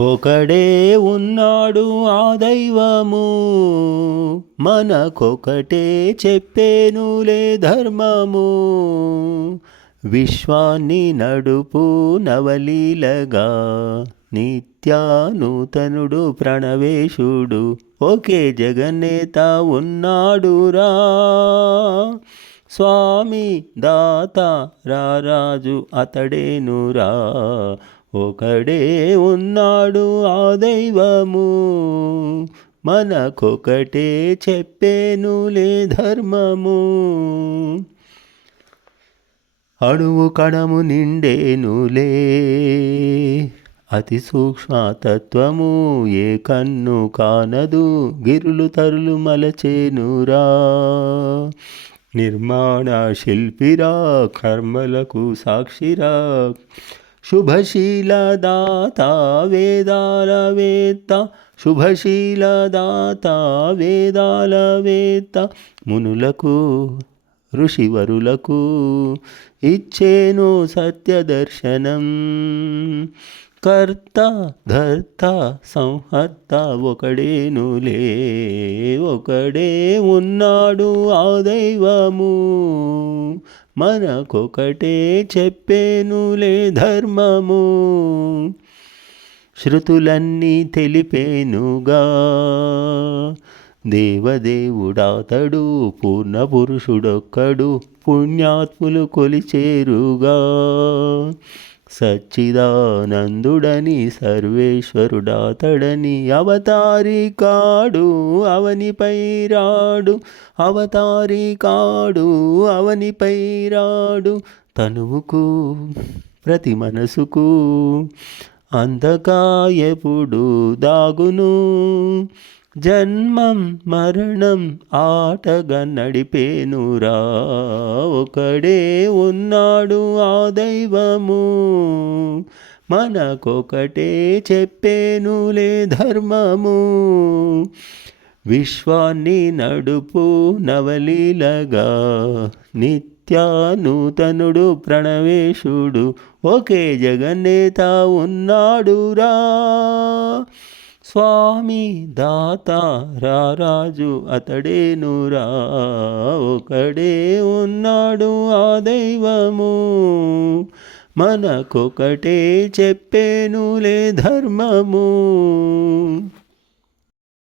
ఒకడే ఉన్నాడు ఆ దైవము, మనకొకటే చెప్పేనులే ధర్మము. విశ్వాన్ని నడుపు నవలీలగా, నిత్యానూతనుడు ప్రణవేశుడు, ఒకే జగన్నేత ఉన్నాడురా. స్వామి దాత రారాజు అతడేనురా. ఒకడే ఉన్నాడు ఆ దైవము, మనకొకటే చెప్పేనులే ధర్మము. అణువు కణము నిండేనులే అతి సూక్ష్మతత్వము, ఏ కన్ను కానదు గిరులు తరులు మలచేనురా. నిర్మాణ శిల్పిరా, కర్మలకు సాక్షిరా, శుభశీలదాత వేదాల వేత్త, శుభశీలదాత వేదాల వేత్త. మునులకు ఋషివరులకు ఇచ్చేను సత్యదర్శనం. కర్త ధర్త సంహర్త ఒకడేనులే, ఒకడే ఉన్నాడు ఆ దైవము, మనకొకటే చెప్పేనులే ధర్మము. శృతులన్నీ తెలిపేనుగా దేవదేవుడాతడు, పూర్ణ పురుషుడొక్కడు పుణ్యాత్ములు కొలిచేరుగా. సచ్చిదానందుడని సర్వేశ్వరుడాతడని అవతారికాడు అవనిపై రాడు, అవతారికాడు అవనిపై రాడు. తనువుకు ప్రతి మనసుకు అంధకా ఎప్పుడు దాగును, జన్మం మరణం ఆటగా నడిపేనురా. ఒకడే ఉన్నాడు ఆ దైవము, మనకొకటే చెప్పేనులే ధర్మము. విశ్వాన్ని నడుపు నవలీలగా, నిత్యానూతనుడు ప్రణవేశుడు, ఒకే జగన్నేత ఉన్నాడురా. స్వామి దాత రారాజు అతడేనురా. ఒకడే ఉన్నాడు ఆ దైవము, మనకొకటే చెప్పేనులే ధర్మము.